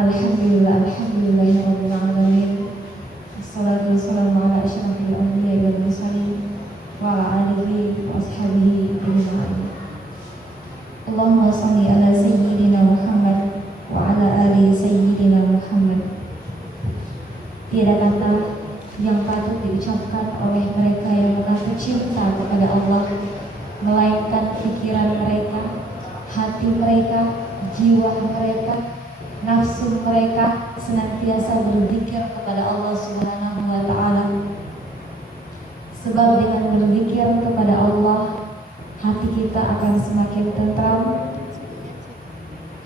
Alhamdulillahirabbil alamin. Wassalatu wassalamu ala asyrafil anbiya'i wal mursalin wa ala alihi wa ashabihi ajma'in. Allahumma shalli ala sayyidina Muhammad wa ala ali sayyidina Muhammad. Tiada kata yang patut diucapkan oleh mereka yang mengaku cinta kepada Allah, melainkan pikiran mereka, hati mereka, jiwa mereka, nafsu mereka senantiasa berzikir kepada Allah Subhanahu wa Ta'ala. Sebab dengan berzikir kepada Allah, hati kita akan semakin tentram,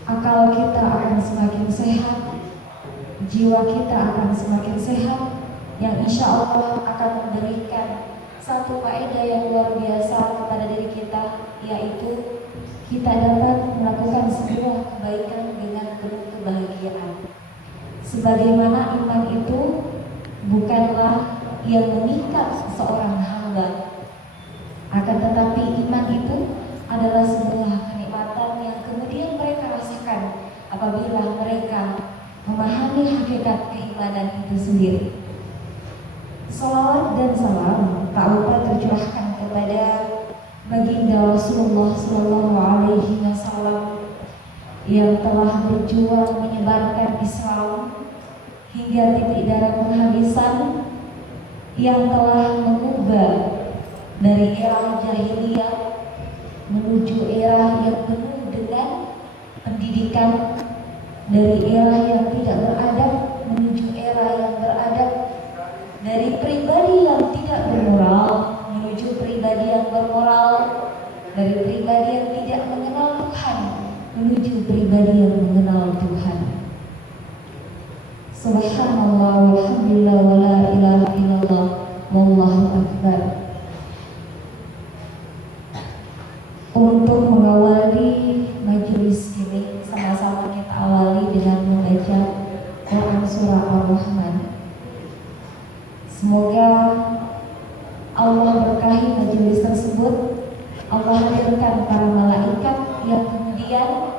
akal kita akan semakin sehat, jiwa kita akan semakin sehat, yang insya Allah akan memberikan satu faedah yang luar biasa kepada diri kita, yaitu kita dapat melakukan sebuah kebaikan dengan penuh kebahagiaan. Sebagaimana iman itu bukanlah yang mengikat seorang hamba, akan tetapi iman itu adalah sebuah kenikmatan yang kemudian mereka rasakan apabila mereka memahami hakikat keimanan itu sendiri. Salawat dan salam tak lupa tercurahkan kepada baginda Rasulullah Sallallahu Alaihi Wasallam yang telah berjuang menyebarkan Islam hingga titik darah penghabisan, yang telah mengubah dari era jahiliyah menuju era yang penuh dengan pendidikan, dari era yang tidak beradab menuju era yang beradab, dari pribadi yang tidak bermoral menuju pribadi yang bermoral, dari pribadi yang tidak mengenal Tuhan menuju pribadi yang mengenal Tuhan. Subhanallah walhamdulillah wa la ilaha illallah wallahu akbar. Untuk mengawali majelis ini, sama-sama kita awali dengan membaca Quran surah Ar-Rahman. Semoga Allah berkahi majelis tersebut. Allah hadirkan para malaikat yang kemudian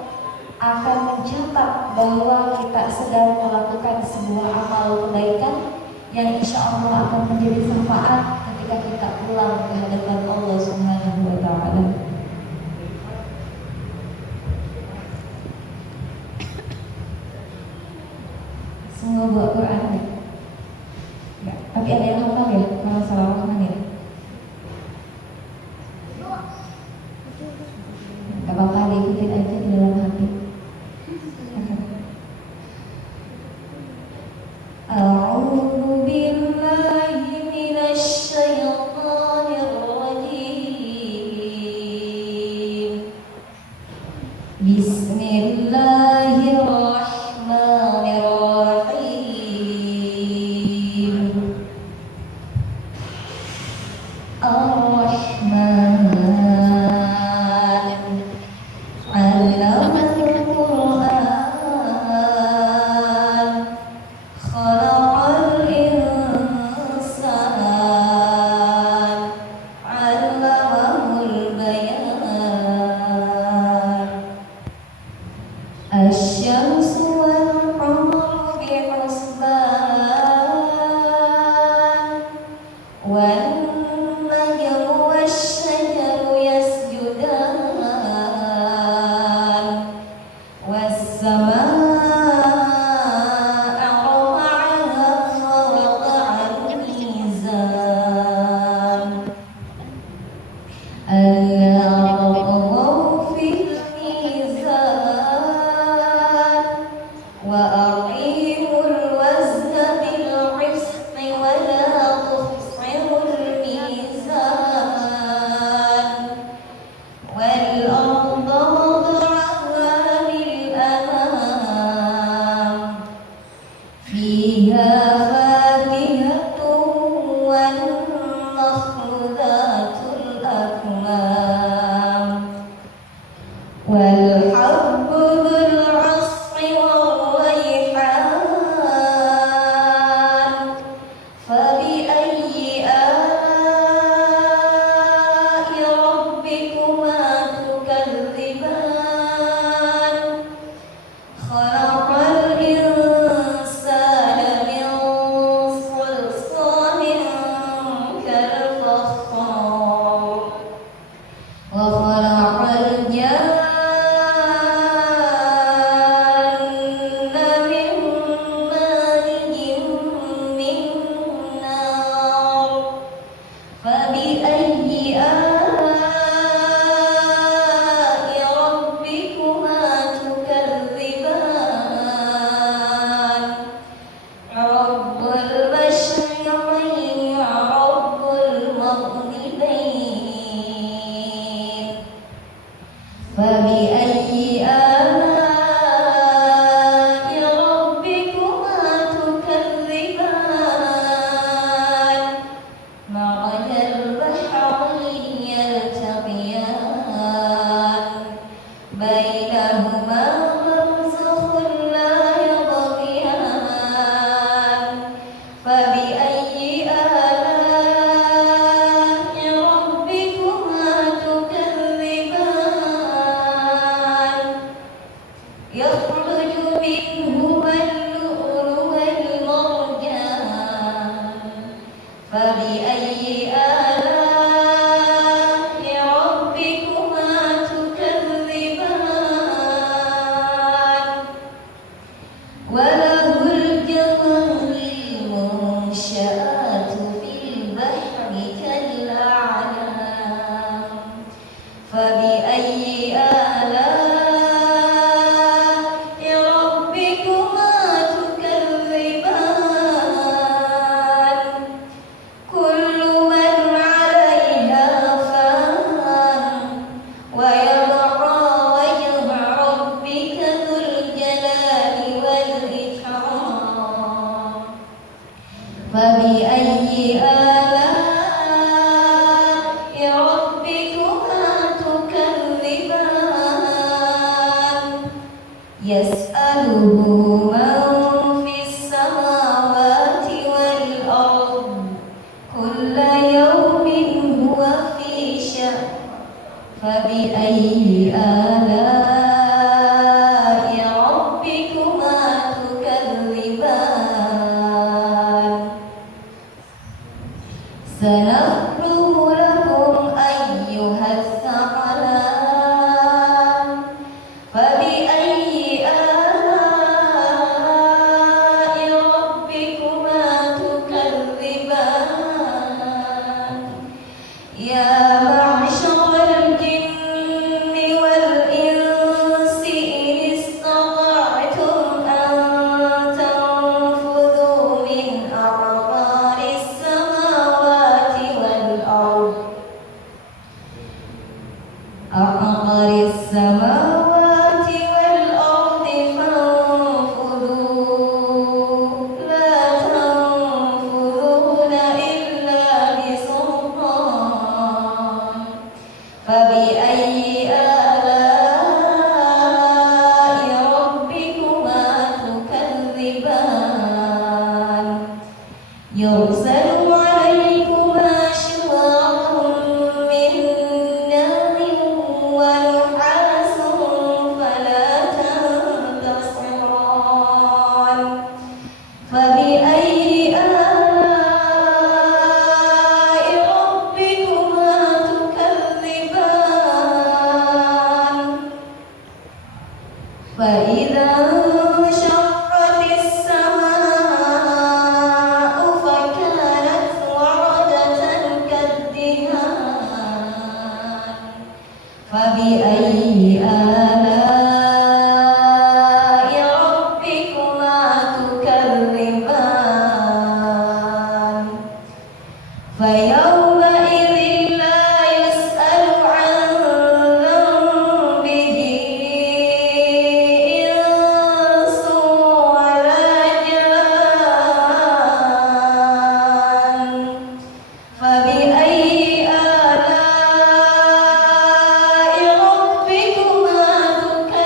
akan mencatat bahwa kita sedang melakukan sebuah amal kebaikan yang insya Allah akan menjadi manfaat ketika kita pulang ke hadapan Allah Subhanahu wa Ta'ala. Semua buat Quran ya? Enggak, tapi ada yang hafal ya kalau salah Rahman ya? Gak apa-apa, diikutin aja di dalam hati. A'udzu billahi minasy syaithanir rajim. Bismillahirrahmanirrahim. Ar-Rahman 'allamal Qur'an, khalaqal insan, 'allamahul bayan. Asy-syamsu wal qamaru bihusban, wan najmu wasy-syajaru yasjudan, was-samaa'a rafa'aha wa wada'al mizan, alla taghaw fil mizan, wa aqimul wazna bil qisti wa la tukhsirul mizan, wal arda wada'aha lil anam, fiha fakihatun wan nakhlu dhatul akmam. وخلق الجن من مارج من نار فبأي آلاء ربكما تكذبان رب المشرقين ورب المغربين فبأي آلاء ربكما تكذبان مرج البحرين يلتقيان بينهما برزخ لا يبغيان فبأي آلاء ربكما تكذبان يخرج منهما اللؤلؤ والمرجان فبأي آلاء ربكما تكذبان وله الجوار المنشآت في البحر كالأعلام فبأي آلاء ربكما تكذبان كل من عليها فان ويبقى وجه ربك ذو الجلال والإكرام فبأي آلاء ربكما تكذبان يسأله من في السماوات والأرض كل يوم هو في شأن فبأي آلاء ربكما تكذبان سنفرغ لكم أيها الثقلان فبأي آلاء ربكما تكذبان يا معشر الجن والإنس إن استطعتم أن تنفذوا من أقطار السماوات والأرض فانفذوا لا تنفذون إلا بسلطان فبأي آلاء ربكما تكذبان يرسل عليكما شواظ من نار ونحاس فلا تنتصران فبأي آلاء ربكما تكذبان فإذا انشقت السماء فكانت وردة كالدهان فبأي آلاء ربكما تكذبان فيومئذ لا يسأل عن ذنبه إنس ولا جان فبأي آلاء ربكما تكذبان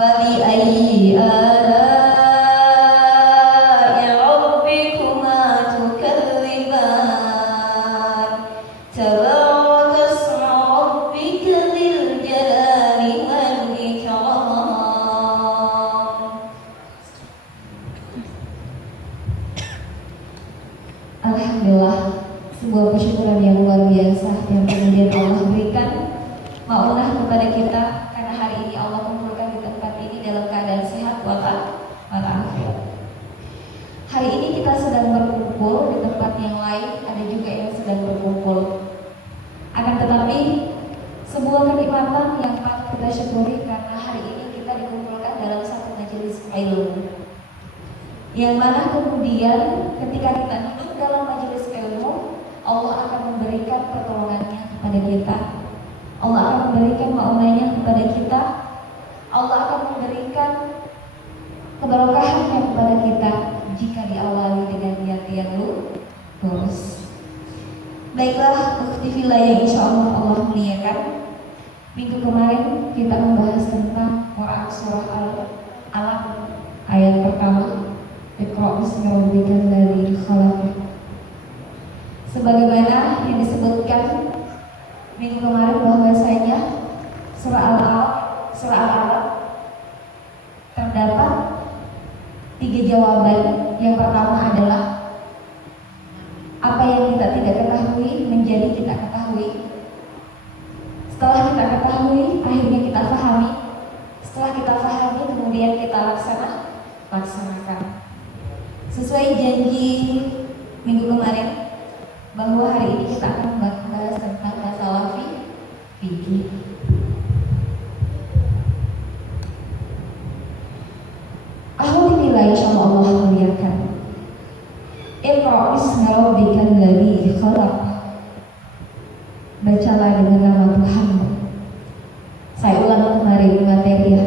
فبأي آلاء ربكما تكذبان تبارك اسم ربك ذي الجلال والإكرام. Alhamdulillah, sebuah kesyukuran yang luar biasa yang kemudian Allah berikan maunah kepada kita karena hari ini Allah kumpulkan di tempat ini dalam keadaan sehat walafiat. Hari ini kita sedang berkumpul di tempat yang lain, ada juga yang sedang berkumpul. Akan tetapi sebuah kenikmatan yang patut kita syukuri karena hari ini kita dikumpulkan dalam satu majelis ilmu. Yang mana kemudian ketika kita duduk dalam majelis ilmu, Allah akan memberikan pertolongannya kepada kita. Allah akan memberikan maunahnya kepada kita. Allah akan memberikan keberkahannya kepada kita jika diawali dengan niat yang lurus. Baiklah, ukhti fillah yang insyaallah Allah muliakan. Minggu kemarin kita membahas tentang Quran surah Al-Alaq ayat pertama, Iqra bismi rabbikal ladzi khalaq. Sebagaimana yang disebutkan minggu kemarin bahwasanya surah Al-Alaq terdapat 3 jawaban. Yang pertama adalah apa yang kita tidak ketahui menjadi kita ketahui. Setelah kita ketahui, akhirnya kita pahami. Setelah kita pahami, kemudian kita laksanakan. Sesuai janji minggu kemarin bahwa hari ini kita akan membahas tentang masalah fikih. Alhamdulillah, insyaallah Allah muliakan. Iqra bismi rabbikal ladzi khalaq. Bacalah dengan nama Tuhanmu. Saya ulang kemarin materi ya.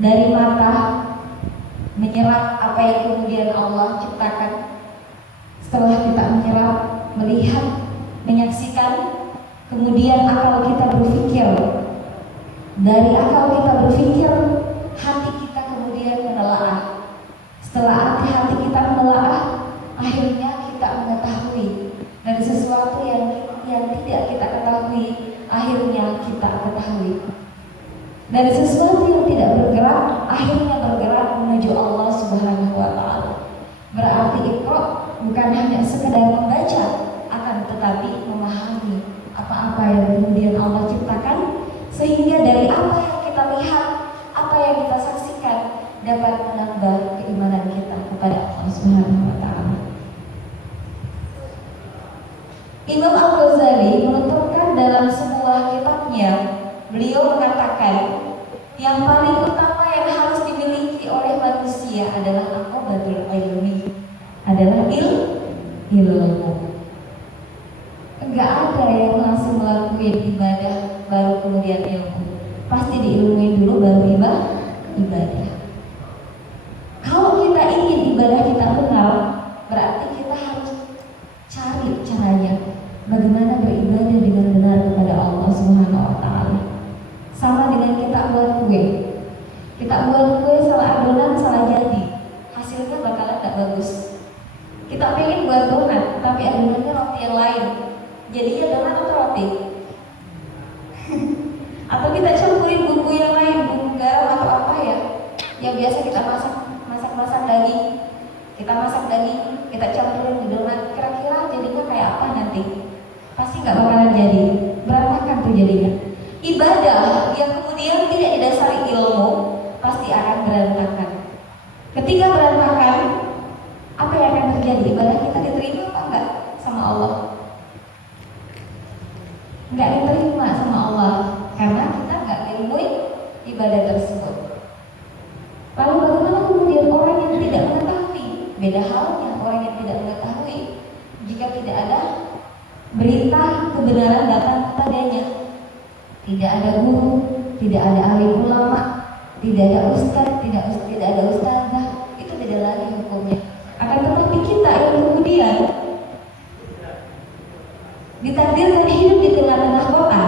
Dari mata menyerap apa yang kemudian Allah ciptakan. Setelah kita menyerap, melihat, menyaksikan, kemudian akal kita berpikir. Dari akal kita berpikir, hati kita kemudian menelaah. Setelah hati kita menelaah, akhirnya kita mengetahui. Dan sesuatu yang tidak kita ketahui, akhirnya kita ketahui. Dari sesuatu yang tidak bergerak, akhirnya bergerak menuju Allah Subhanahu wa Ta'ala. Berarti Iqra bukan hanya sekedar membaca, akan tetapi memahami apa-apa yang kemudian Allah ciptakan, sehingga dari apa yang kita lihat, apa yang kita saksikan dapat menambah keimanan kita kepada Allah Subhanahu wa Ta'ala. Imam Al-Ghazali menuturkan dalam sebuah kitabnya, beliau mengatakan yang paling utama yang harus dimiliki oleh manusia adalah aqobatul ilmi, adalah ilmu. Enggak ada yang langsung melakukan ibadah baru kemudian ilmu. Pasti diilmuin dulu baru ibadah. Kalau kita ingin ibadah kita benar, berarti kita harus cari caranya bagaimana beribadah dengan benar kepada Allah Subhanahu wa Ta'ala. Sama dengan kita buat kue. Kita buat kue salah adonan, salah jadi, hasilnya bakalan tak bagus. Kita pengen buat donat, tapi adonannya roti yang lain, jadinya donat atau roti? Atau kita campurin bumbu yang lain, bumbu garam atau apa ya? Yang biasa kita masak daging. Kita masak daging, kita campurin di donat, kira-kira jadinya kayak apa nanti? Pasti nggak bakalan jadi, berantakan tuh jadinya. Ibadah yang kemudian tidak didasari ilmu pasti akan berantakan. Ketika berantakan, apa yang akan terjadi? Ibadah kita diterima apa enggak sama Allah? Enggak diterima sama Allah karena kita enggak ilmuin ibadah tersebut. Lalu bagaimana kemudian orang yang tidak mengetahui? Beda halnya orang yang tidak mengetahui jika tidak ada berita kebenaran datang kepadanya. Tidak ada guru, tidak ada alim ulama, tidak ada ustaz, tidak ada ustazah, itu beda lagi hukumnya. Akan tetapi kita yang kemudian ditakdirkan hidup di tengah-tengah kota,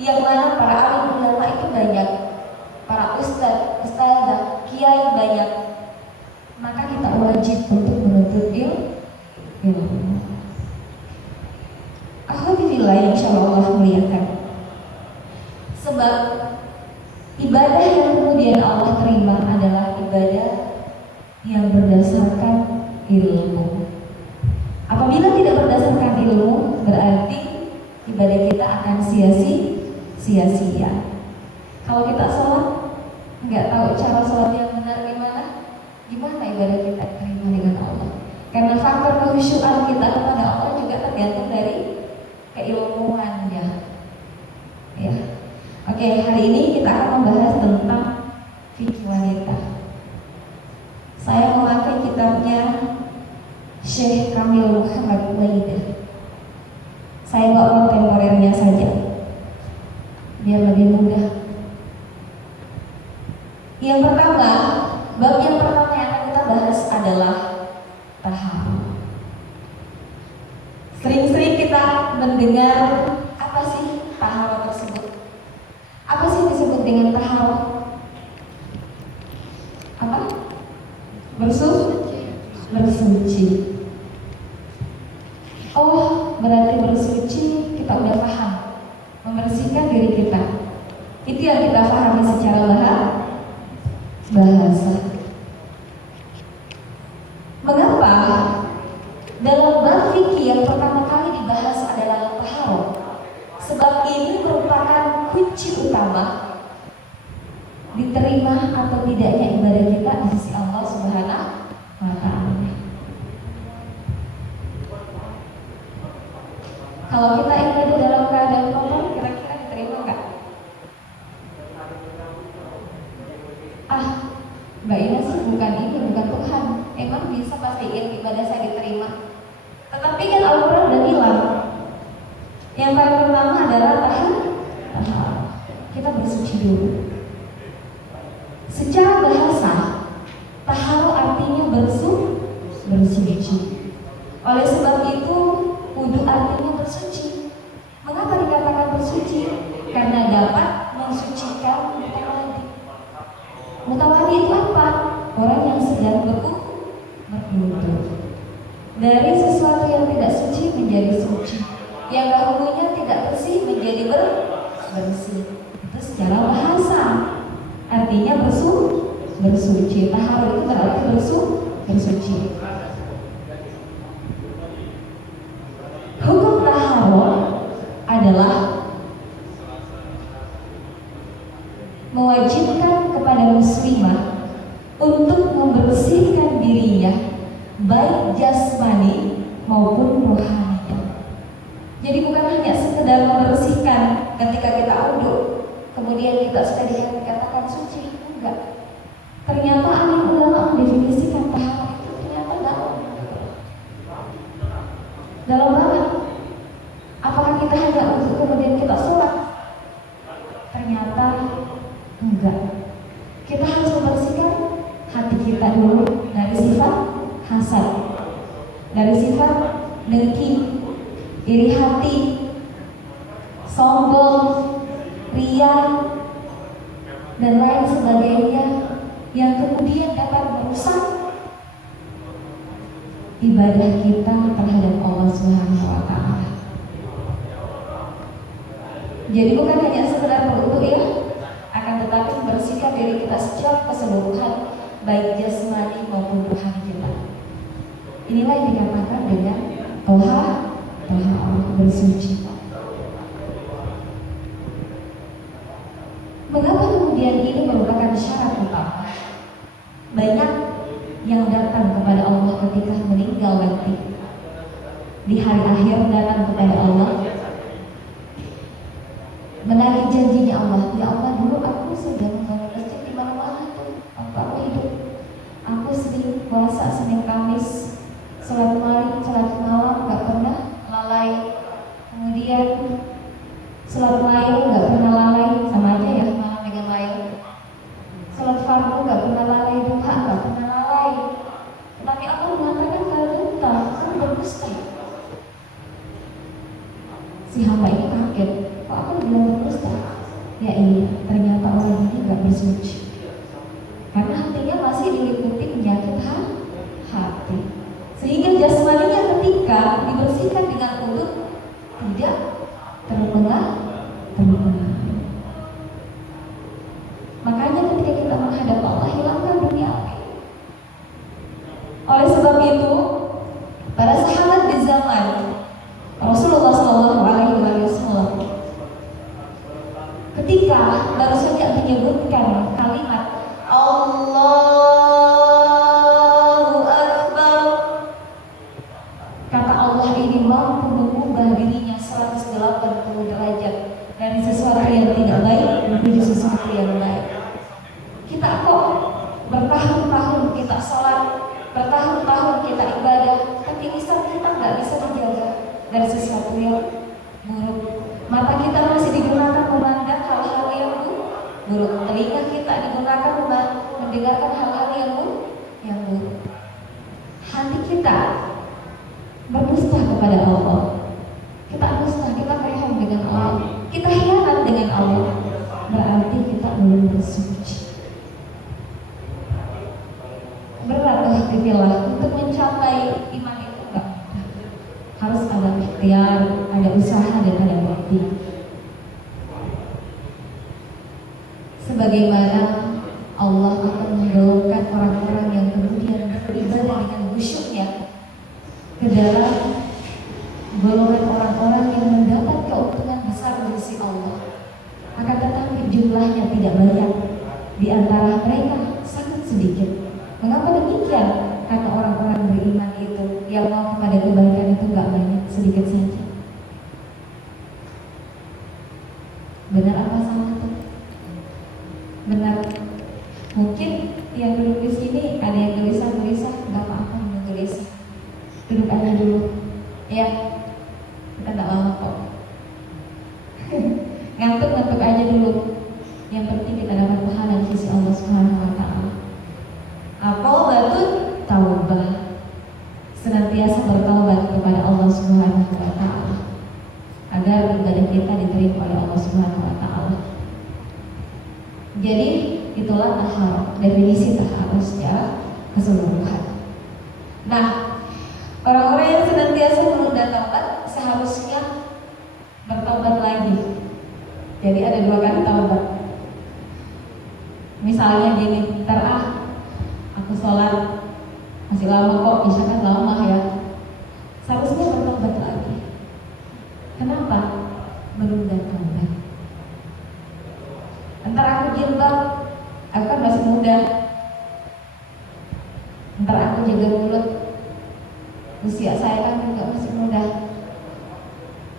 yang mana para alim ulama itu banyak, wajib untuk menuntut ilmu. Alhamdulillah yang insyaallah muliakan. Sebab ibadah yang kemudian Allah terima adalah ibadah yang berdasarkan ilmu. Apabila tidak berdasarkan ilmu, berarti ibadah kita akan sia-sia. Kalau kita sholat, nggak tahu cara sholat yang benar gimana ibadah kita terima dengan Allah. Karena faktor kehusyuan kita kepada Allah juga tergantung dari keilmuannya. Ya. Oke, hari ini kita akan membahas tentang fikih wanita. Saya memakai kitabnya Syekh Kamil Muhammad Waidah. Saya bawa kontemporernya saja biar lebih mudah. Yang pertama, bab yang pertama yang akan kita bahas adalah tahammum. Sering-sering kita mendengar apa sih tahammum tersebut? Apa sih disebut dengan tahammum? Apa? Bersuci. Oh, berarti bersuci kita udah paham, membersihkan diri kita. Itu yang kita pahami secara bahasa. Mengapa dalam bab fikih yang pertama kali dibahas adalah tahammum? Sebab ini merupakan kunci utama diterima atau tidaknya ibadah kita di sisi Allah Subhanahu wa Ta'ala. Kalau kita ibadah dalam keadaan kotor, kira-kira diterima nggak? Mbak Ina sih bukan Tuhan. Emang bisa pastiin ibadah saya diterima? Tetapi kan Al-Quran udah bilang, yang paling pertama adalah tahammum. Kita bersuci dulu. Secara bahasa, tahammum artinya bersuci. Oleh sebab itu, wudu artinya bersuci. Mengapa dikatakan bersuci? Karena dapat mensucikan mutawadi. Mutawadi itu apa? Orang yang sedang berwudu. Dari sesuatu yang tidak suci menjadi suci, yang dahulunya tidak bersih menjadi bersih. Itu secara bahasa artinya bersuci. Tahammum itu berarti bersuci. Hukum tahammum adalah mewajibkan kepada muslimah untuk membersihkan dirinya baik jasmani maupun rohaninya. Jadi bukan hanya sekedar membersihkan ketika kita wudu, kemudian kita sudah dikatakan suci, enggak. Ternyata alim ulama mendefinisikan tahammum itu ternyata dalam banget. Apakah kita hanya untuk kemudian kita sholat? Ternyata enggak. Kita harus membersihkan hati kita dulu dari sifat hasad, dari sifat dengki, iri hati, sombong, ria, dan lain sebagainya yang kemudian dapat merusak ibadah kita terhadap Allah Subhanahu wa Ta'ala. Jadi bukan hanya sekedar berwudu ya, akan tetapi membersihkan diri kita secara keseluruhan, baik jasmani maupun rohani kita. Inilah yang dikatakan dengan tahammum, bersuci. Mengapa kemudian ini merupakan syarat utama? Banyak yang datang kepada Allah ketika meninggal nanti, di hari akhir datang kepada Allah menagih janjinya Allah. Ya Allah, dulu aku sedang membangun masjid di mana-mana tuh, aku hidup, aku sering puasa Senin Kamis, salat malam gak pernah lalai, kemudian salat malam gak pernah lalai, sama aja ya malam dengan lain. Salat fardu gak pernah lalai, duha gak pernah lalai. Tapi aku mengatakan kalau kamu berdusta. Si hamba ini kaget, kok aku bilang berdusta? Ya iya, ternyata orang ini gak bersuci, karena hatinya masih diliputi penyakit hati. kita menghadap Allah, hilangkan duniawi. Oleh sebab itu, para sahabat di zaman Rasulullah SAW, ketika baru saja menyebutkan kalimat Allahu Akbar, kata Allah ini mampu mengubah dirinya 180 derajat dari sesuatu yang tidak baik menuju sesuatu yang baik. Kita kok bertahun-tahun kita sholat, bertahun-tahun kita ibadah, tapi lisan kita nggak bisa dijaga dari sesuatu yang buruk. Mata kita masih digunakan memandang hal-hal yang buruk, telinga kita digunakan mendengarkan hal-hal yang buruk. Hati kita berdusta kepada Allah, kita dusta, kita berbohong dengan Allah, kita hianat dengan Allah, berarti kita belum bersuci. Berat ikhtiar untuk mencapai iman itu enggak. Harus ada ikhtiar, ada usaha dan ada bukti. Sebagaimana Allah akan menggolongkan orang-orang yang kemudian beribadah dengan khusyuknya ke dalam golongan orang-orang yang mendapat keuntungan besar dari sisi Allah. Akan tetapi jumlahnya tidak banyak, di antara mereka sangat sedikit. Mengapa demikian? Karena orang-orang beriman itu yang mau kepada kebaikan itu nggak banyak, sedikit saja. Benar apa salah tuh? Benar. Mungkin yang duduk di sini ada yang gelisah, nggak apa-apa yang gelisah. Duduk aja dulu, ya. Kita nggak lama kok. Ngantuk aja dulu. Yang penting kita dapat pahala di sisi Allah Subhanahu Wa Taala. Aqobatun taubah, senantiasa bertaubat kepada Allah Subhanahu Wa Taala agar ibadah kita diterima oleh Allah Subhanahu Wa Taala. Jadi itulah tahar, definisi tahar secara keseluruhan. Nah, orang-orang yang senantiasa menunda taubat seharusnya bertaubat lagi. Jadi ada dua kali taubat. Misalnya gini, aku sholat masih lama kok, bisa kan lama ya. Seharusnya bertobat lagi. Kenapa? Menunda taubat. Entar aku jilbab, aku kan masih muda. Entar aku jaga mulut, usia saya kan juga masih muda.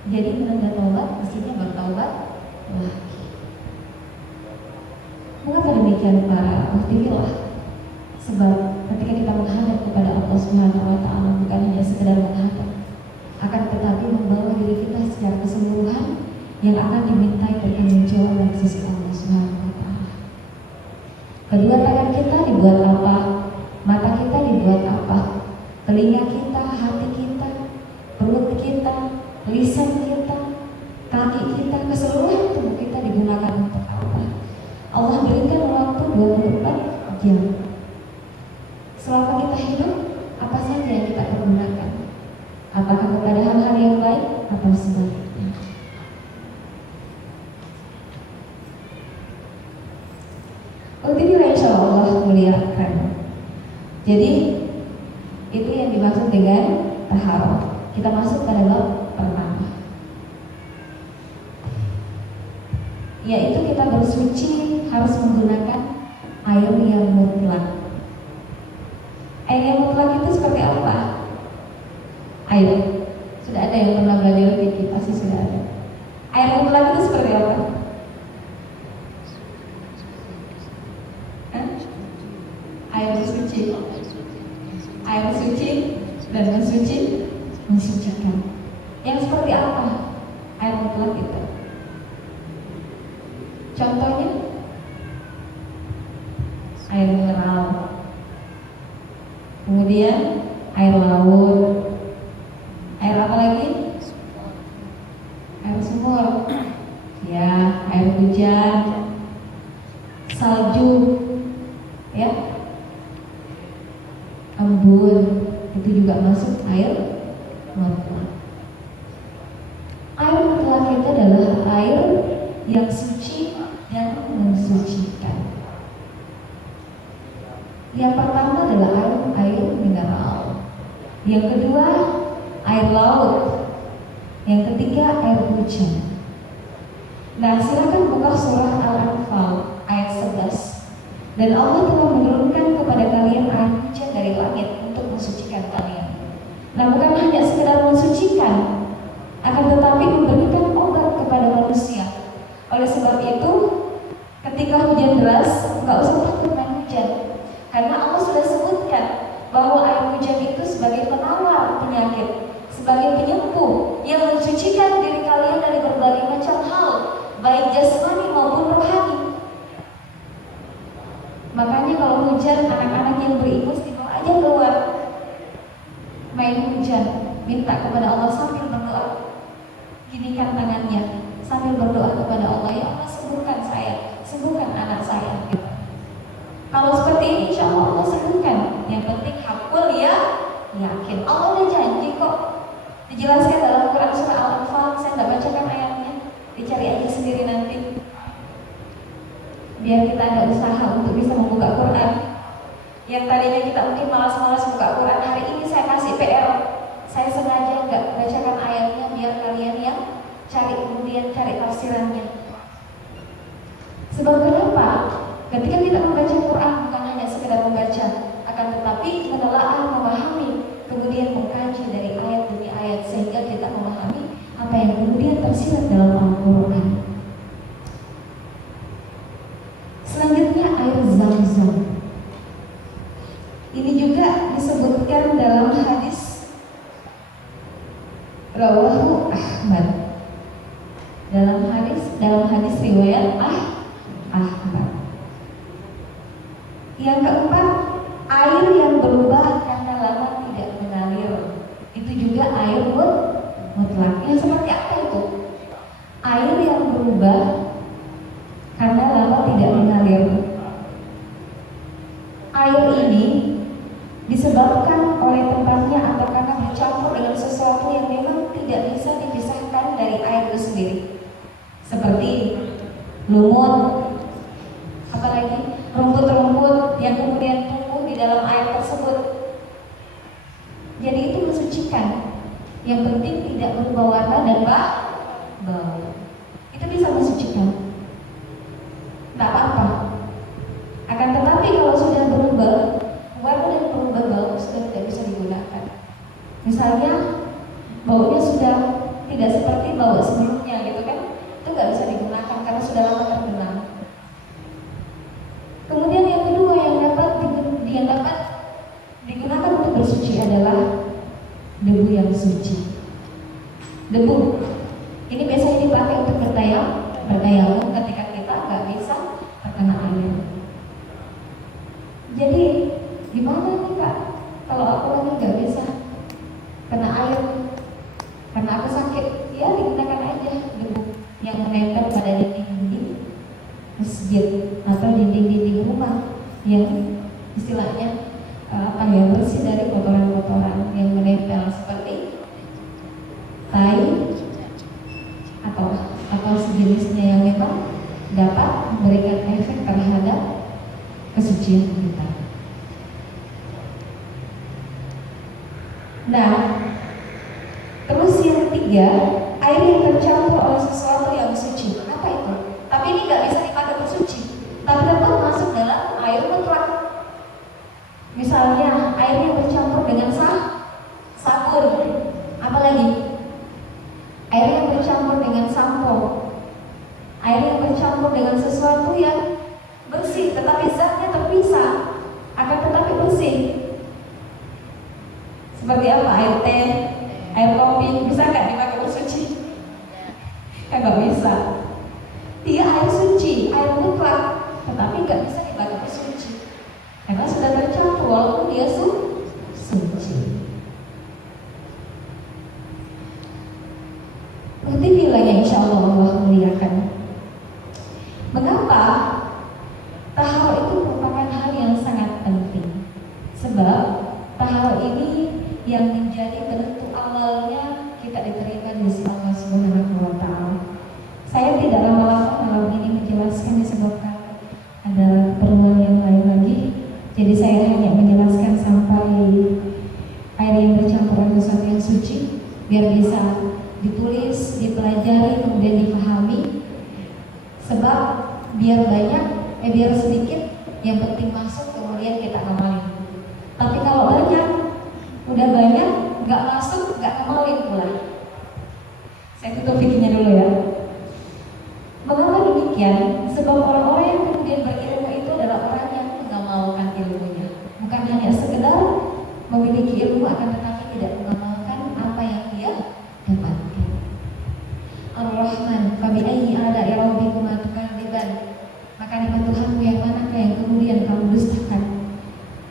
Jadi menunda taubat, mestinya bertaubat lagi. Mengapa demikian para aktivilah? Sebab ketika kita menghadap kepada Allah Subhanahu Wa Taala, bukan hanya sekedar menghadap, akan tetapi membawa diri kita secara keseluruhan yang akan dimintai pertanggungjawaban di sisi Allah Subhanahu Wa Taala. Kedua tangan kita dibuat apa? Mata kita dibuat apa? Telinga kita, hati kita, perut kita, lisan kita, kaki kita, keseluruhan tubuh kita digunakan untuk apa? Allah berikan waktu 24 jam. Selama kita hidup, apa saja yang kita pergunakan? Apakah kepada hal-hal yang baik atau sebaliknya? Alhamdulillah, insyaallah muliakan. Jadi itu yang dimaksud dengan taharah. Kita masuk pada bab pertama, yaitu kita bersuci harus menggunakan air yang mutlak. Air yang mutlak itu seperti apa? Air, sudah ada yang pernah belajar fikih, pasti sudah ada. Air mutlak itu seperti apa? Air suci. Air suci dan mensucikan. Yang seperti apa air mutlak itu? Contohnya air mineral, kemudian air laut, air apa lagi? Air sumur, ya, air hujan, salju, ya, embun, itu juga masuk air mutlak. Air mutlak itu adalah air yang suci dan mensucikan. Yang pertama adalah air mineral. Yang kedua air laut. Yang ketiga air hujan. Nah, silakan buka surah Al-Anfal ayat 11. Dan Allah telah menurunkan kepada kalian air hujan dari langit untuk mensucikan kalian. Nah, bukan hanya sekedar mensucikan, akan tetapi memberikan obat kepada manusia. Oleh sebab itu, ketika hujan deras, nggak usah takut main hujan, karena Allah sudah sebutkan bahwa air hujan itu sebagai penawar penyakit, sebagai penyembuh yang mensucikan diri kalian dari berbagai macam hal, baik jasmani maupun rohani. Makanya kalau hujan, anak-anak yang berimus dibawa aja keluar main hujan, minta kepada Allah sambil berdoa, ginikan tangannya sambil berdoa kepada Allah, ya Allah sembuhkan saya, sembuhkan anak saya. Kalau seperti ini insya Allah sembuhkan. Yang penting hakul ya yakin. Allah udah janji kok, dijelaskan dalam Quran surah Al-Anfal. Saya tidak bacakan ayatnya, dicari aja sendiri nanti, biar kita ada usaha untuk bisa membuka Quran. Yang tadinya kita mungkin malas-malas buka Quran, hari ini saya kasih PR. Saya sengaja nggak bacakan ayatnya biar kalian yang cari, kemudian cari tafsirannya. Sebab kenapa? Ketika kita membaca Quran bukan hanya sekedar membaca, akan tetapi menelaah, memahami, kemudian mengkaji dari ayat demi ayat sehingga kita memahami apa yang kemudian tersirat dalam Al-Quran. Selanjutnya air Zam-Zam. Ini juga disebutkan dalam hadis Rawahu Ahmad. Dalam hadis riwayat Ahmad. Yang keempat, air yang berubah karena lama tidak mengalir. Itu juga air mutlak. Yang seperti apa itu? Air yang berubah karena lama tidak mengalir. Air ini disebabkan oleh tempatnya atau karena bercampur dengan sesuatu yang memang tidak bisa dipisahkan dari air itu sendiri, seperti lumut, apalagi rumput-rumput yang kemudian tumbuh di dalam air tersebut. Jadi itu mensucikan. Yang penting tidak berubah warna dan bau. Itu bisa mensucikan, tak apa-apa. Akan tetapi kalau sudah berubah warna dan berubah bau, sudah tidak bisa digunakan. Misalnya baunya sudah tidak seperti bau sebelumnya gitu kan, itu nggak bisa digunakan karena sudah lama terbenam. Kemudian yang kedua yang dapat digunakan untuk bersuci adalah debu yang suci. Debu ini biasanya dipakai untuk bertayamum ketika kita nggak bisa terkena air. Jadi gimana nih Kak, kalau aku lagi nggak bisa kena air karena aku sakit? Ya digunakan aja debu yang menempel pada dinding-dinding masjid atau dinding-dinding rumah yang istilahnya yang bersih dari kotoran-kotoran yang menempel seperti tai atau sejenisnya yang memang dapat memberikan efek terhadap kesucian kita. Nah, terus yang ketiga, air yang tercampur oleh sesuatu yang suci. Apa itu? Tapi ini nggak bisa dipakai bersuci, tapi tetap masuk dalam air mutlak. Misalnya air yang bercampur dengan sabun, apalagi air yang bercampur dengan sampo, air yang bercampur dengan sesuatu yang bersih tetapi zatnya terpisah, akan tetapi bersih. Seperti apa? Air teh, air kopi, bisa nggak dipakai bersuci? Kan nggak bisa. Dia air suci, air mutlak, tetapi nggak bisa dipakai bersuci karena sudah tercampur walaupun dia suci. Berarti nilainya insya Allah muliakan. Mengapa? Tahara itu merupakan hal yang sangat penting. Sebab tahara ini yang menjadi penentu awalnya kita diterima di sisi Allah Subhanahu wa Ta'ala. Saya tidak lama-lama malam ini menjelaskan disebabkan ada keperluan yang lain lagi. Jadi Jadi saya hanya menjelaskan sampai air yang bercampur dengan sesuatu yang suci, biar bisa ditulis, dipelajari, kemudian dipahami. Sebab biar biar sedikit, yang penting masuk, kemudian kita ngamalin. Tapi kalau udah banyak, nggak masuk, nggak ngamalin pula. Saya tutup videonya dulu ya. Mengapa demikian? Sebab orang-orang yang kemudian berilmu itu adalah orang yang mengamalkan ilmunya. Bukan hanya sekedar memiliki ilmu, akan tetapi tidak mengamalkan apa yang dia dapatkan. Ar-Rahman, fabi'ayyi ala'i rabbikuma tukadziban. Maka nikmat Tuhanmu yang manakah yang kemudian kamu dustakan?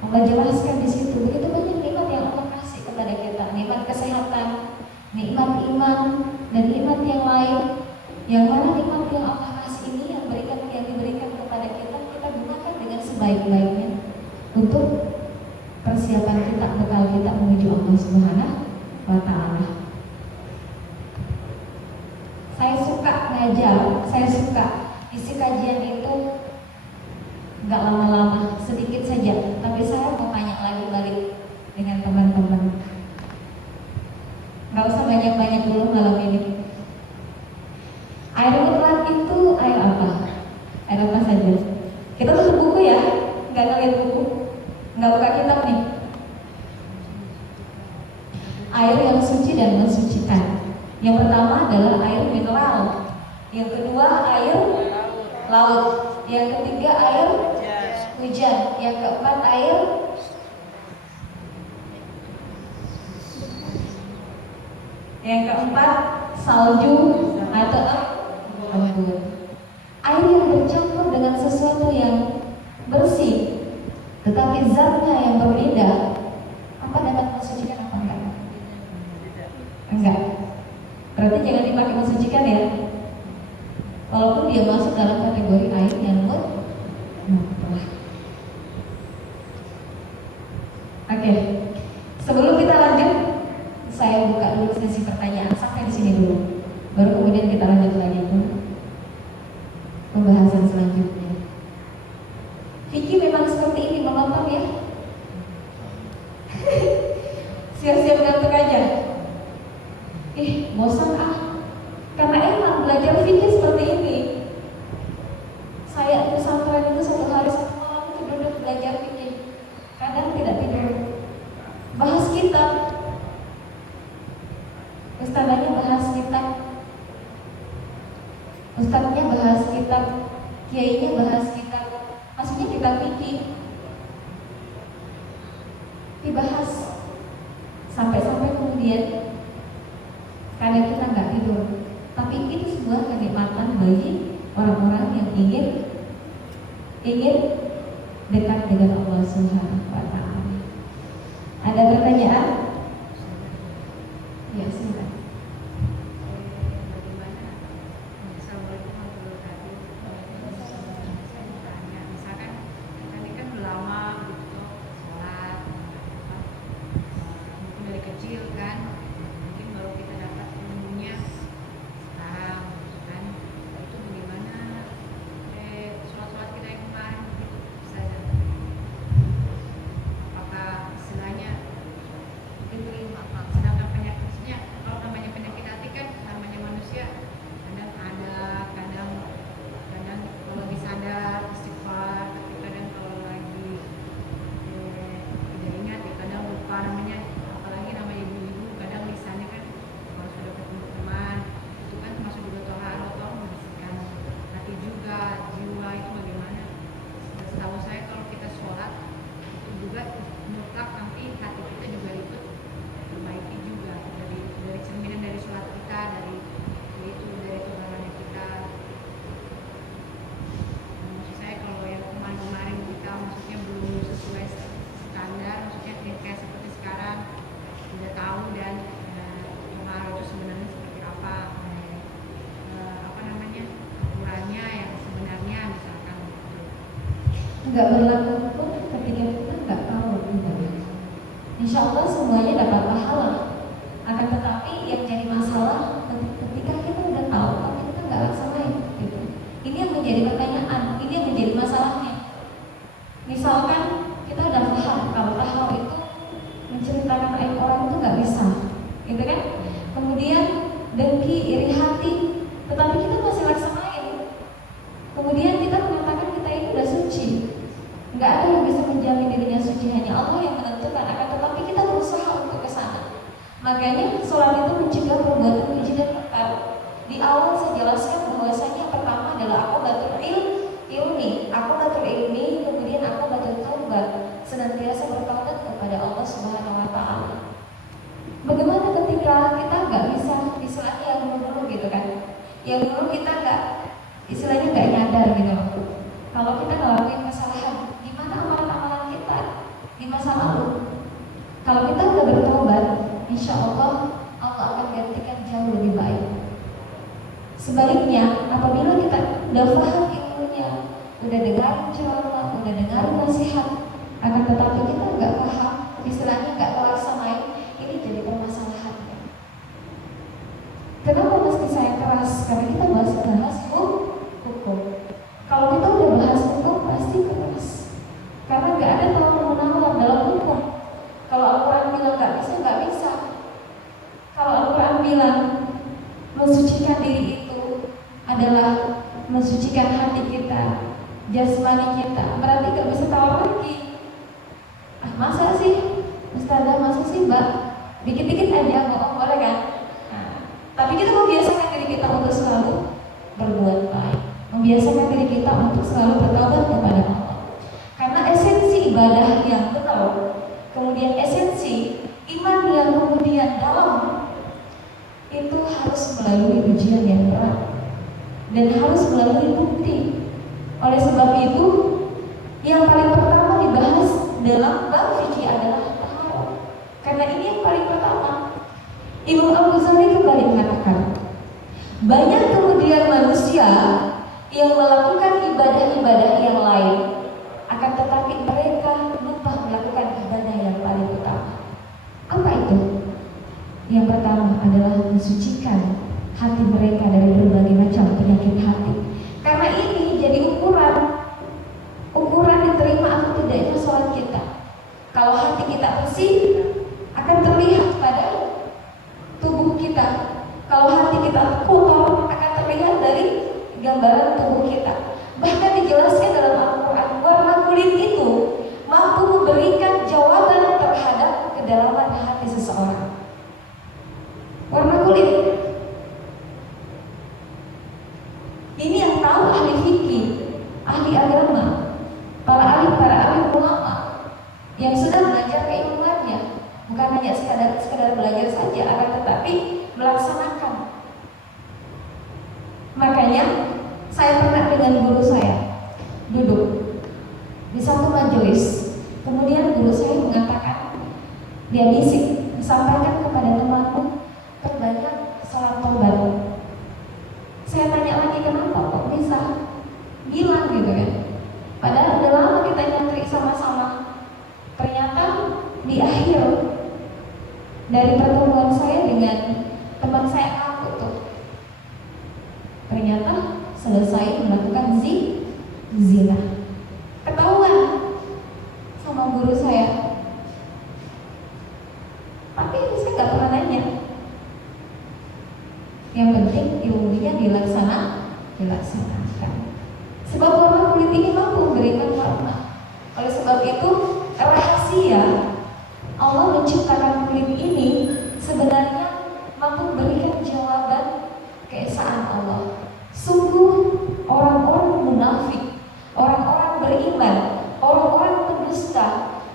Allah jelaskan di situ begitu banyak nikmat yang Allah kasih kepada kita, nikmat kesehatan, nikmat iman, dan nikmat yang lain. Yang mana nikmat yang Allah kasih ini yang diberikan kepada kita, kita gunakan dengan sebaik-baiknya untuk persiapan kita, bekal kita menuju Allah Subhanahu wa Ta'ala. Saya suka ngajar, saya suka isi kajian itu nggak lama-lama, sedikit saja. Tapi saya mau tanya lagi balik dengan teman-teman. Nggak usah banyak-banyak dulu malam ini. Air mutlak itu air apa? Air apa saja? Kita tutup buku ya, nggak ngeliat buku, nggak buka kitab nih. Air yang suci dan mensucikan. Yang pertama adalah air mineral. Yang kedua air laut. Yang ketiga air hujan. Yang keempat air salju atau embun. Air yang bercampur dengan sesuatu yang bersih, tetapi zatnya yang berbeda, apa dapat mensucikan apa enggak? Enggak. Berarti jangan dipakai mensucikan ya. Walaupun dia masuk dalam kategori air yang mutlak. Oke. Sebelum kita lanjut, saya buka dulu sesi pertanyaan sampai di sini dulu. Baru kemudian kita lanjut lagi ke pembahasan selanjutnya. Vicky memang seperti ini menonton ya. Siap-siap ngantuk aja. Bosan karena emang belajar Vicky seperti ini. Saya pesantren itu satu hari satu malam itu duduk belajar Vicky. Kadang tidak tidur. Bahas kitab. Ustadznya bahas kitab. Ustadznya bahas kitab. Kiainya bahas kitab. Maksudnya kitab Vicky dibahas sampai kemudian kadang kita nggak tidur, tapi itu sebuah kenikmatan bagi orang-orang yang ingin dekat dengan Allah Subhanahu wa Ta'ala. Ada pertanyaan? Ya, silakan. Nggak berlaku pun ketika kita nggak tahu ibadah. Insya Allah semuanya dapat pahala. Akan tetapi yang jadi masalah ketika kita udah tahu tapi kita nggak laksanain gitu. Ini yang menjadi pertanyaan, ini yang menjadi masalahnya. Misalkan kita yang dulu kita nggak, istilahnya nggak nyadar gitu loh. Kalau kita ngelakuin kesalahan, gimana amalan-amalan kita di masa lalu? Kalau kita udah bertobat, insya Allah Allah akan gantikan jauh lebih baik. Sebaliknya, apabila kita udah paham ilmunya, udah dengar ceramah, udah dengar nasihat, akan tetapi kita nggak paham, istilahnya nggak melaksanain, ini jadi permasalahan. Kenapa mesti saya keras? Karena kita bahas hukum. Kalau kita udah bahas hukum pasti keras. Karena nggak ada tawar-menawar dalam hukum. Kalau Al-Quran bilang nggak bisa. Kalau Al-Quran bilang mensucikan diri itu adalah mensucikan hati kita, jasmani kita, berarti nggak bisa tawar lagi. Masa sih, Ustazah, masa sih Mbak? Dikit-dikit aja ngomong, boleh kan? Tapi kita membiasakan diri kita untuk selalu berbuat baik, membiasakan diri kita untuk selalu bertobat kepada Allah. Karena esensi ibadah yang benar, kemudian esensi iman yang kemudian dalam, itu harus melalui ujian yang berat dan harus melalui bukti. Oleh sebab itu, yang paling pertama dibahas dalam bab fikih adalah taharah. Karena ini yang paling pertama. Imam Al-Ghazali kembali mengatakan, banyak kemudian manusia yang melakukan ibadah-ibadah yang lain, akan tetapi mereka lupa melakukan ibadah yang paling utama. Apa itu? Yang pertama adalah mensucikan hati mereka dari berbagai macam penyakit hati. Karena ini jadi ukuran diterima atau tidaknya sholat kita. Kalau hati kita bersih, akan terlihat pada tubuh kita. Kalau hati kita kotor, akan terlihat dari gambaran tubuh kita. Bahkan dijelaskan dalam Al-Quran, warna kulit itu mampu memberikan jawaban terhadap kedalaman hati seseorang. Warna kulit ini yang tahu ahli fikih, ahli agama, para alim ulama yang sudah belajar keilmuannya, bukan hanya sekadar belajar saja, akan tetapi melaksanakan. Makanya saya pernah dengan guru saya duduk di satu majelis, kemudian guru saya mengatakan, dia bisik, sampaikan kepada temanku, terbanyak sholat taubat. Saya tanya lagi, kenapa kok bisa? Bilang gitu kan. Padahal udah lama kita nyantri sama-sama. Ternyata di akhir dari pertemuan saya dengan teman saya aku tuh, ternyata selesai melakukan zina. Ketahuan sama guru saya. Tapi saya nggak pernah nanya. Yang penting ilmunya dilaksanakan. Sebab warna kulit ini mampu memberikan warna. Oleh sebab itu rahasia Allah menciptakan kulit ini sebenarnya mampu memberikan jawaban keesaan Allah. Sungguh orang-orang munafik, orang-orang beriman, orang-orang pendusta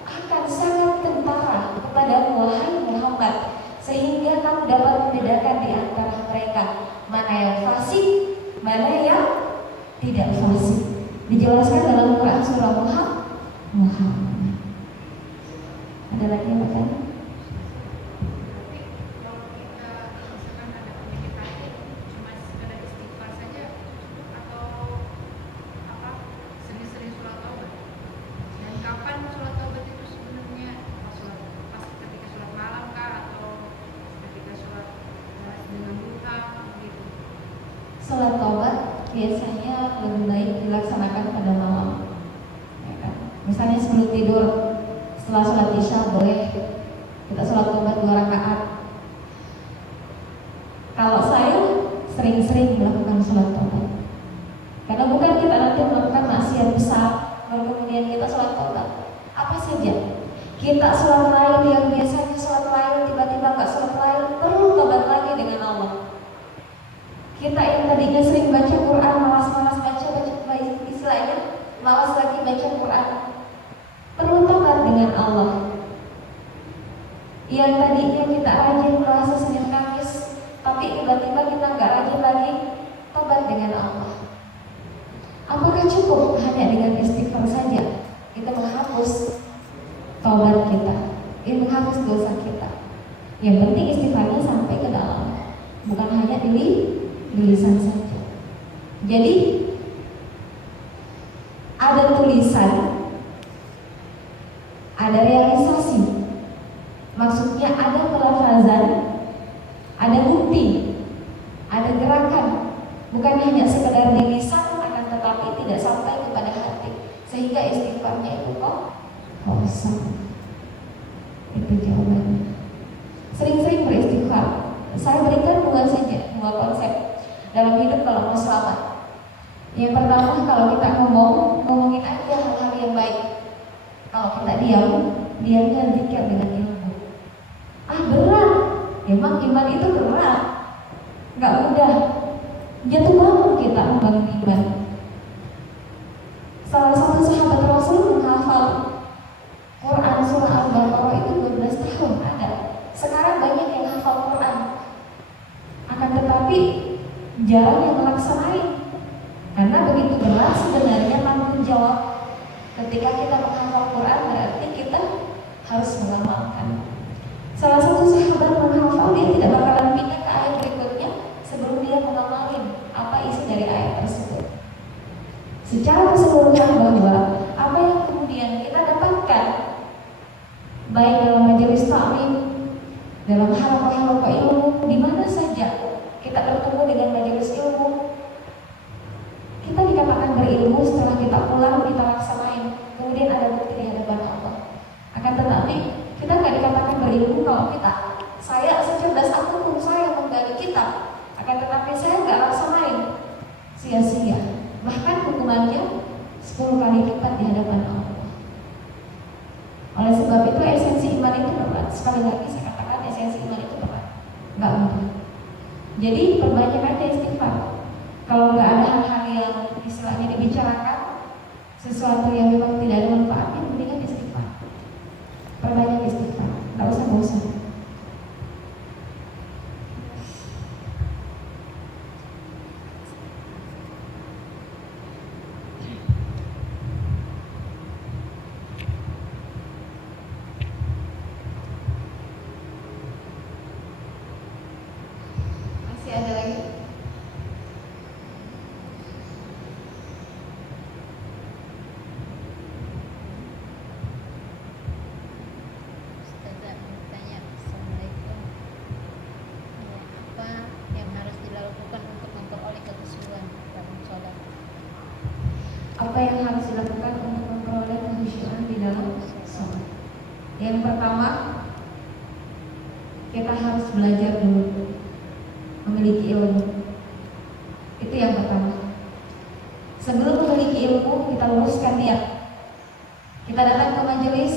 akan sangat tentara kepada wahai Muhammad, sehingga kamu dapat membedakan di antara mereka mana yang fasik, mana yang tidak fasik. Dijelaskan dalam Quran surah Muhammad. Ada lagi yang bertanya? Sholat taubat biasanya lebih baik dilaksanakan pada malam, ya kan? Misalnya sebelum tidur, setelah sholat isya boleh kita sholat taubat 2 rakaat. Kalau saya sering-sering melakukan sholat taubat, karena bukan kita nanti melakukan maksiat besar baru kemudian kita sholat taubat. Apa saja kita sholat lain yang biasanya sholat lain tiba-tiba nggak sholat lain, perlu taubat lagi dengan Allah. Kita yang tadinya sering baca Quran malas baca istilahnya malas lagi baca Quran, perlu tobat dengan Allah. Yang tadinya kita rajin puasa Senin Kamis, tapi tiba-tiba kita nggak rajin lagi, dengan Allah. Apakah cukup hanya dengan istighfar saja kita menghapus taubat kita, menghapus dosa kita? Yang penting istighfarnya sampai ke dalam, bukan hanya di lisan saja. Jadi ada tulisan, ada realisasi. Maksudnya ada pelafazan, ada bukti, ada gerakan. Bukan hanya sekedar di lisan, akan tetapi tidak sampai kepada hati, sehingga istighfarnya itu kosong. Itu jawabannya. Sering-sering beristighfar. Saya berikan dua saja, dua konsep dalam hidup kalau mau selamat. Yang pertama, kalau kita ngomongin aja hal-hal yang baik. Kalau kita diamnya zikir dengan ilmu. Berat, emang iman itu berat, nggak mudah. Jatuh bangun kita membangun iman. Salah satu sahabat Rasul menghafal Quran surah Al-Baqarah itu 12 tahun ada. Sekarang banyak yang hafal Quran, akan tetapi jarang yang melaksanain. Karena begitu berat sebenarnya tanggung jawab. Ketika kita menghafal Quran berarti kita harus mengamalkan. Salah satu sahabat menghafal, dia tidak bakalan pindah ke ayat berikutnya sebelum dia mengamalin apa isi dari ayat tersebut. Secara keseluruhan bahwa apa yang kemudian kita dapatkan baik dalam majelis taklim, dalam halaqah ilmu, di mana saja kita bertemu dengan majelis ilmu, kita dikatakan berilmu. Setelah kita pulang, kita laksanain, kemudian ada bukti di hadapan Allah. Akan tetapi kita nggak dikatakan berilmu kalau saya secerdas apapun saya menggali kitab, akan tetapi saya nggak laksanain, sia-sia. Bahkan hukumannya 10 kali lipat di hadapan Allah. Oleh sebab itu esensi iman itu berat. Sekali lagi saya katakan esensi iman itu berat, nggak mudah. Jadi perbanyak aja istighfar. Kalau nggak ada hal-hal yang istilahnya dibicarakan, sesuatu yang memang tidak ada manfaatnya, mendingan istighfar. Perbanyak istighfar, nggak usah bosan. Masih ada lagi? Apa yang harus dilakukan untuk memperoleh kehusyuan di dalam sholat? Yang pertama, kita harus belajar dulu, memiliki ilmu. Itu yang pertama. Sebelum memiliki ilmu, kita luruskan niat. Kita datang ke majelis,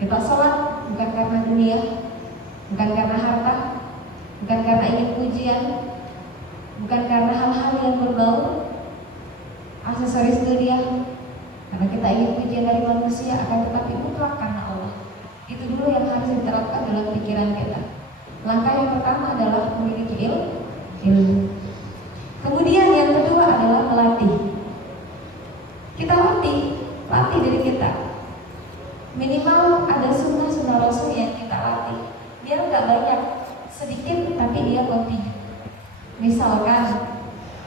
kita sholat bukan karena dunia, bukan karena harta, bukan karena ingin pujian, bukan karena hal-hal yang berbau aksesoris dunia, karena kita ingin pujian dari manusia, akan tetapi mutlak karena Allah. Itu dulu yang harus diterapkan dalam pikiran kita. Langkah yang pertama adalah memiliki ilmu. Kemudian yang kedua adalah melatih. Kita latih diri kita. Minimal ada sunnah Rasul yang kita latih. Biar nggak banyak, sedikit tapi dia kontinu. Misalkan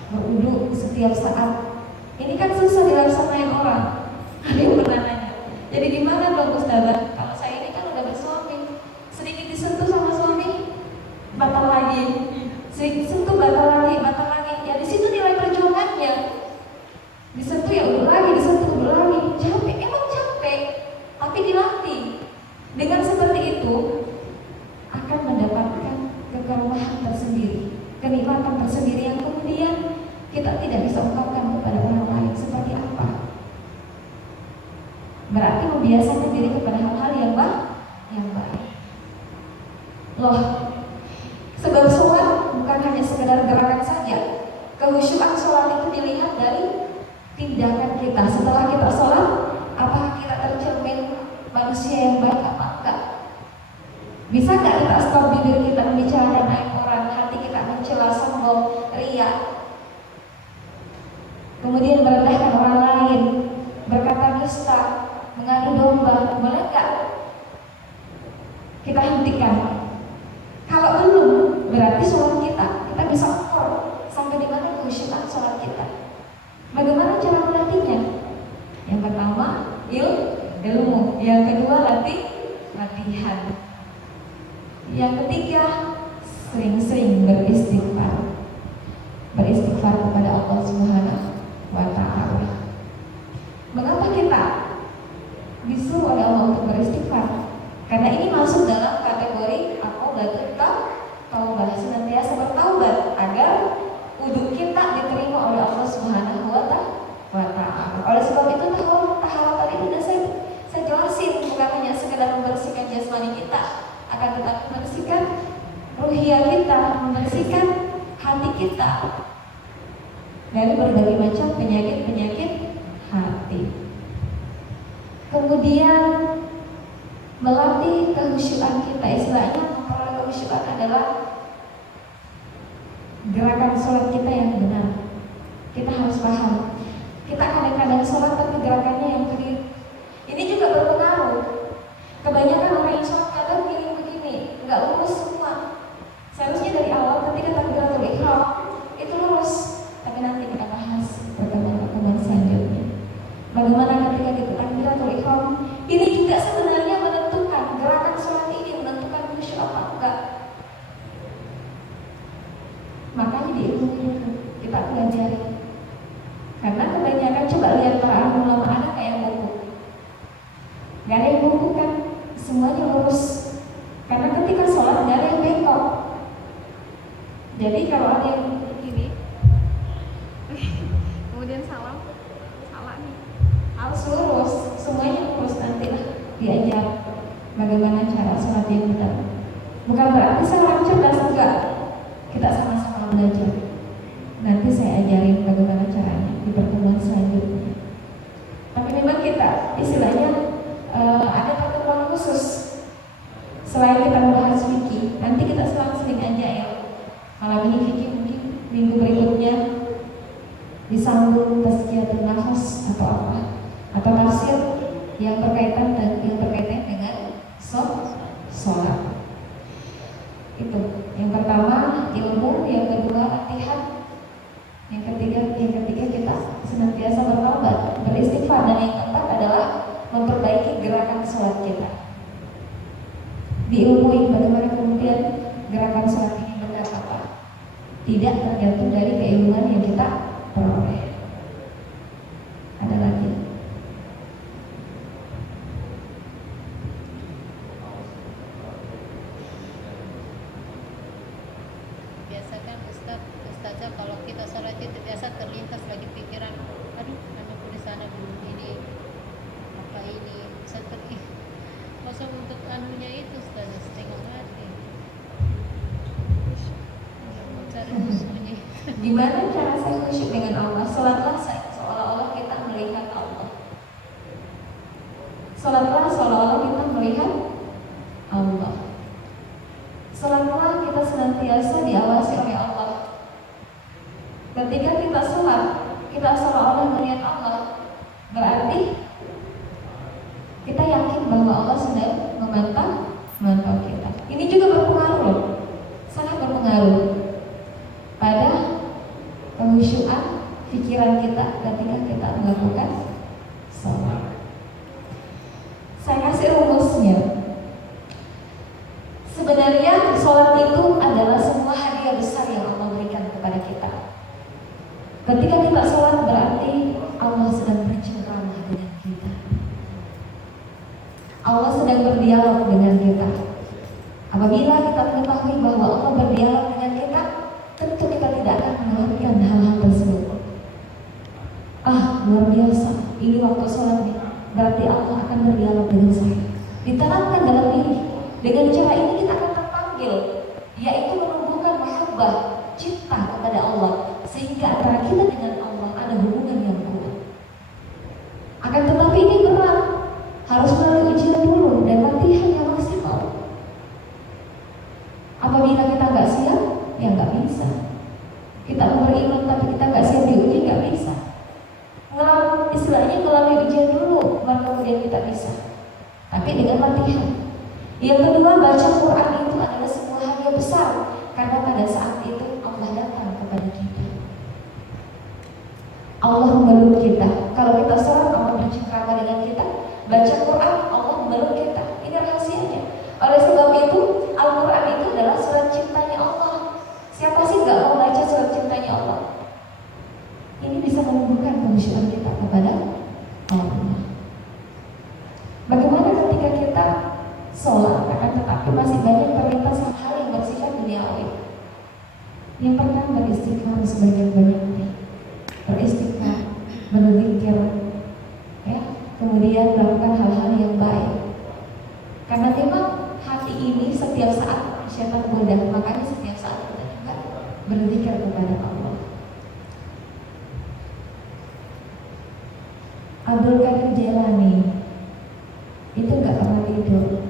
berwudu setiap saat. Ini kan susah dilaksanain orang. Ada yang pernah nanya, jadi gimana dong Ustazah? Kalau saya ini kan udah bersuami, sedikit disentuh sama suami, batal lagi. Sedikit sentuh, batal lagi. Ya di situ nilai perjuangannya. Disentuh ya udah lagi, disentuh udah lagi. Capek, emang capek, tapi dilatih. Dengan seperti itu akan mendapatkan kekerumahan tersendiri, kenikmatan tersendiri yang kemudian kita tidak bisa ungkapkan kepada orang lain. Seperti apa? Berarti membiasakan diri kepada hal-hal yang baik. Loh, sebab sholat bukan hanya sekedar gerakan saja. Kehusyuan sholat itu dilihat dari tindakan kita. Setelah kita sholat, apakah kita tercermin manusia yang baik apa enggak? Bisa nggak kita stop bibir kita membicarakan aib orang, hati kita mencela, sombong, riya? kemudian merendahkan orang lain, berkata dusta, mengadu domba, boleh nggak kita hentikan? Kalau belum, berarti sholat kita bisa ukur sampai di mana kekhusyukan sholat kita. Bagaimana cara melatihnya? Yang pertama, ilmu. Yang kedua, latihan. Yang ketiga, sering-sering beristighfar. Beristighfar kepada Allah Subhanahu wa Ta'ala. Mengapa kita disuruh oleh Allah untuk beristighfar? Karena ini masuk dalam kategori taubat, senantiasa bertaubat agar wudhu kita diterima oleh Allah Subhanahu wa Ta'ala. Oleh sebab itu taharat tadi sudah saya jelasin, bukan hanya sekedar membersihkan jasmani kita, akan tetapi membersihkan ruhiyah kita, membersihkan hati kita dari berbagai macam penyakit hati. Kemudian melatih kehusyukan kita, istilahnya memperoleh kehusyukan adalah gerakan sholat kita yang benar. Kita harus paham, kita kadang-kadang sholat tapi gerakannya yang keliru. Ini juga berpengaruh. Kebanyakan orang yang sholat kadang miring begini, nggak lurus semua. Seharusnya dari awal ketika takbiratul ihram itu lurus. Tapi nanti kita bahas pertemuan selanjutnya. Bagaimana ketika kita takbiratul ihram, ini juga sebenarnya menentukan gerakan sholat ini, menentukan khusyuk apa enggak. Makanya diilmukan dulu, kita pelajari. Karena kebanyakan coba lihat para ulama ada kayak buku, nggak ada yang buku kan, semuanya lurus. Karena ketika sholat nggak ada yang bengkok. Jadi kalau ada yang begini, kemudian salah nih, harus lurus, semuanya lurus. Nantilah diajar bagaimana cara sholat yang benar. Bukan berarti saya orang cerdas, enggak. Kita sama-sama belajar. Nanti saya ajarin bagaimana caranya di pertemuan selanjutnya. Tapi memang kita istilahnya ada pertemuan khusus. Selain kita membahas fikih, nanti kita selang-seling aja ya. Malam ini fikih, mungkin minggu berikutnya disambung tazkiyatun nafas atau apa, atau tafsir yang berkaitan dengan sholat. Itu yang pertama ilmu, yang kedua latihan, yang ketiga kita senantiasa bertaubat, beristighfar, dan yang keempat adalah memperbaiki gerakan sholat kita. Diilmui bagaimana kemudian gerakan sholat ini benar apa tidak, tergantung dari keilmuan yang kita peroleh. Ada lagi? Biasakan Ustazah kalau kita sholat itu biasa terlintas lagi pikiran, aduh anakku di sana belum ini, apa ini, bisa kosong untuk anunya itu Ustazah, setengah mati. Cari musuhnya. Gimana cara saya khusyuk dengan Allah? Sholatlah seolah-olah kita melihat Allah. Sholatlah seolah-olah kita melihat Allah. Sholatlah kita senantiasa diawasi oleh Allah. Ketika kita sholat, kita seolah-olah melihat Allah, berarti kita yakin bahwa Allah sedang memantau kita. Ini juga berpengaruh, sangat berpengaruh pada kekhusyukan pikiran kita ketika kita melakukan sholat. Saya kasih rumusnya. Sebenarnya sholat itu adalah sebuah hadiah besar yang Allah berikan kepada kita. Ketika kita sholat berarti Allah sedang bercengkrama dengan kita. Allah sedang berdialog dengan kita. Apabila kita mengetahui bahwa Allah berdialog dengan kita, tentu kita tidak akan melakukan hal-hal tersebut. Luar biasa, ini waktu sholat nih, berarti Allah akan berdialog dengan saya. Ditanamkan dalam diri. Dengan cara ini kita akan terpanggil, yaitu menumbuhkan mahabbah, cinta kepada Allah, sehingga antara kita dengan Allah ada hubungan yang kuat. Akan tetapi ini berat, harus melalui ujian dulu dan latihan yang maksimal. Apabila kita nggak siap, ya nggak bisa. Kita beriman tapi kita nggak siap diuji, nggak bisa. tapi dengan latihan. Yang kedua, baca Quran itu adalah sebuah hadiah besar, karena pada saat itu Allah datang kepada kita. Allah memeluk kita. Kalau kita sholat, Allah bercengkrama dengan kita. Baca Quran, Allah memeluk kita. Ini rahasianya. Oleh sebab itu, Al-Quran itu adalah surat cintanya Allah. Siapa sih gak mau baca surat cintanya Allah? Ini bisa menumbuhkan kekhusyuan kita kepada Allah. Bagaimana ketika kita sholat, akan tetapi masih banyak perlintasan hal yang bersifat duniawi. Yang pertama, beristighfar sebanyak-banyaknya, beristighfar, berzikir, ya, kemudian melakukan hal-hal yang baik. Karena memang hati ini setiap saat syaitan goda, makanya setiap saat kita juga berzikir kepada Allah. Abdul Qadir Jailani itu gak pernah tidur.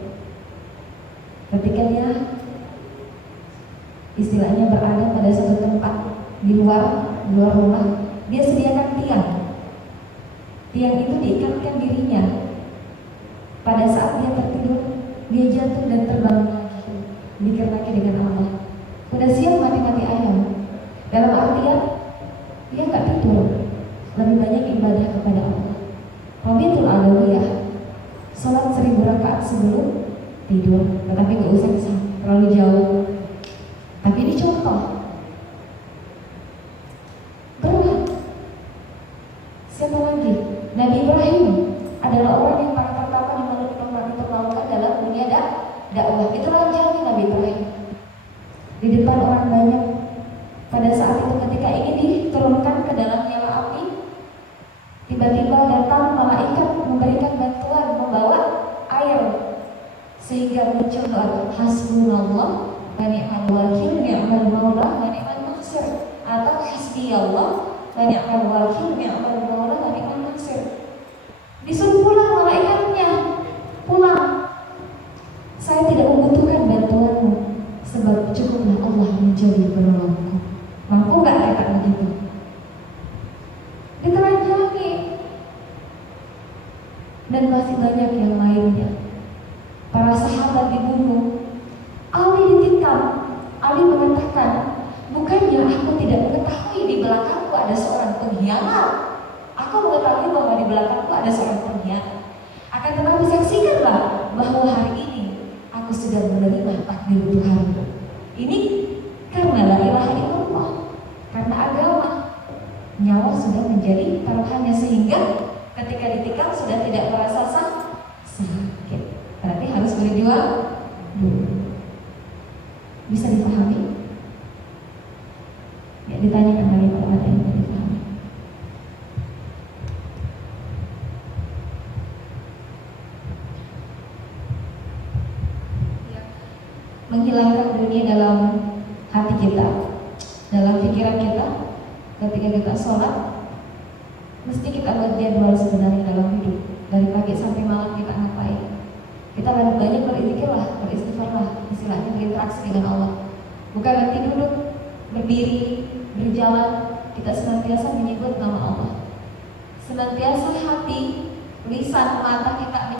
Ketika dia istilahnya berada pada suatu tempat di luar rumah, dia sediakan tiang. Tiang itu diikatkan dirinya. Pada saat dia tertidur, dia jatuh dan terbangun lagi, zikir lagi dengan Allah. Udah siap mati-mati ayam. Dalam artian dia gak tidur, lebih banyak ibadah kepada Allah. Rabitul Alawiyah, sholat 1000 rakaat sebelum tidur, tetapi gak usah terlalu jauh. Tapi ini contoh. Berat. Siapa lagi? Nabi Ibrahim adalah orang yang paling pertama yang memperlakukan dalam dunia dakwah. Itu rajalnya Nabi Ibrahim. Di depan orang banyak. Pada saat itu ketika ingin diturunkan ke dalam nyala api, tiba-tiba datang malaikat memberikan bantuan, membawa air, sehingga muncul doa hasbunallah wa ni'mal wakil ni'mal maula wa ni'mal nasir, atau hasbiyallah wa ni'mal wakil ni'mal maula wa ni'mal nasir. Disuruh pulang malaikatnya, pulang. Saya tidak membutuhkan bantuanmu, sebab cukuplah Allah menjadi penolongku. Mampu gak kata begitu? Ditelanjangi. Dan masih banyak yang lainnya. Para sahabat dibunuh, Ali ditikam. Ali mengatakan, bukannya aku tidak mengetahui di belakangku ada seorang pengkhianat. Aku mengetahui bahwa di belakangku ada seorang pengkhianat. Akan tetapi saksikanlah bahwa hari ini aku sudah menerima takdir Tuhan. Ini karena la ilaha illallah, karena agama. Nyawa sudah menjadi taruhannya, sehingga ketika ditikam sudah tidak merasa sakit. Berarti harus berjuang dulu. Bisa dipahami? Ya, ditanyakan lagi kalau ada yang tidak dipahami. Ya. Menghilangkan dunia dalam hati kita, dalam pikiran kita. Ketika kita sholat, mesti kita buat jadwal sebenarnya dalam hidup. Dari pagi sampai malam kita ngapain? Kita banyak berzikirlah, beristighfarlah, istilahnya berinteraksi dengan Allah. Bukan nanti duduk, berdiri, berjalan, kita senantiasa menyebut nama Allah. Senantiasa hati, lisan, mata kita